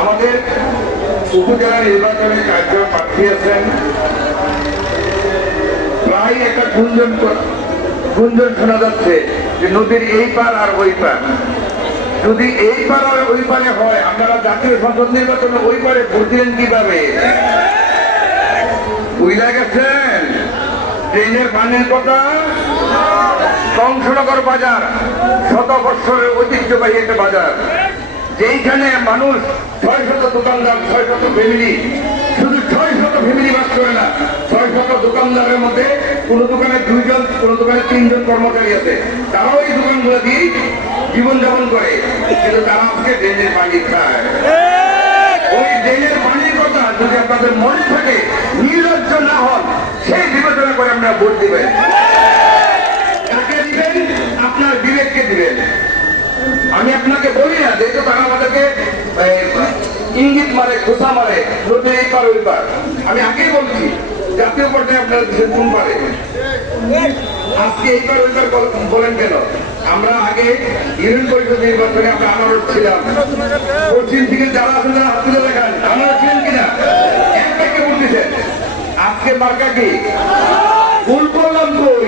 আমাদের উপজেলা নির্বাচনে চারজন প্রার্থী আছেন প্রায় একটা গুঞ্জন গুঞ্জন শোনা যাচ্ছে যে নদীর এই পার আর ওই পার। যদি এই পার আর ওই পারে হয়, আপনারা জাতীয় সংসদ নির্বাচনে ওই পারে ভোট দিলেন কীভাবে? বুঝলা গেছেন? ট্রেনের পানির কথা? কংসনগর বাজার শত বৎসরের ঐতিহ্যবাহী একটা বাজার। যেইখানে মানুষ ছয় শত দোকানদার ছয় শত ফ্যামিলি শুধু ছয় শত ফ্যামিলি বাস করে না ছয় শত দোকানদারের মধ্যে কোন দোকানে দুইজন কোন দোকানে তিনজন কর্মচারী আছে। তারাও এই দোকানগুলো দিয়ে জীবনযাপন করে। কিন্তু তারা আজকে ড্রেনের পানি খায়। ওই ড্রেনের পানির কথা যদি আপনাদের মনে থাকে নির্লজ্জ না হন সেই বিবেচনা করে আমরা ভোট দিবেন কাকে দিবেন আপনার বিবেককে দিবেন আমি না যেহেতু তারা আমাদেরকে ইঙ্গিত মারে খোসা মারে নদীর এই পার ওই পার। আমি আগেই বলছি জাতীয় পর্যায়ে আপনারা দেশের কোন পারে। আজকে এই পার ওই পার বলেন কেন? আমরা আগে ইউনিয়ন পরিষদ নির্বাচনে আমরা আনারস ছিলাম। পশ্চিম থেকে যারা আছেন তারা হাত তুলে দেখান আনারস ছিলেন কিনা? এক ব্যাগে বলতেছেন আজকে মার্কা কি? ভুল করলাম কই?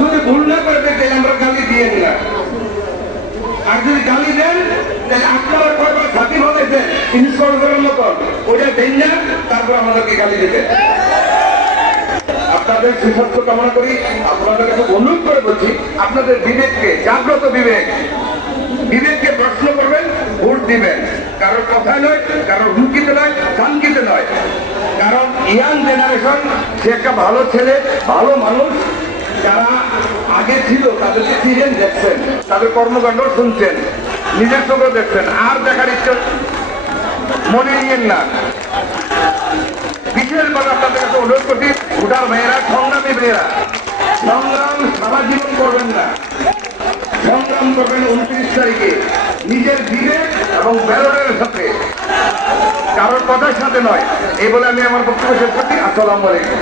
যদি ভুল না করে আমরা গালি দিয়ে দিলাম। আর গালি দেন আপনারা কয়বার সাথী হতেছেন ইনস্টল মতন। ওইটা দেন না তারপর আমাদেরকে গালি দেবেন আপনাদের সুস্বাস্থ্য কামনা করি আপনাদেরকে খুব অনুরোধ করে বলছি, আপনাদের বিবেককে, জাগ্রত বিবেক, বিবেককে প্রশ্ন করবেন, ভোট দিবেন। কারোর কথায় নয়, কারোর হুমকিতে নয় কাঙ্ক্ষিতে নয়। কারণ ইয়াং জেনারেশন সে একটা ভালো ছেলে, ভালো মানুষ, যারা আগে ছিল তাদেরকে চিনেন দেখছেন, তাদের কর্মকাণ্ড শুনছেন, নিজের চোখে দেখছেন, আর দেখার ইচ্ছা মনে নিয়েন না। বিশেষভাবে আপনাদের কাছে অনুরোধ করছি ভোটার মেয়েরা সংগ্রামী মেয়েরা সংগ্রাম সারা জীবন করবেন না। সংগ্রাম করবেন উনত্রিশ তারিখে, নিজের বিবেক এবং ব্যালটের সাথে। কারোর কথার সাথে নয়, এই বলে আমি আমার বক্তব্য শেষ করছি। আসসালামু আলাইকুম।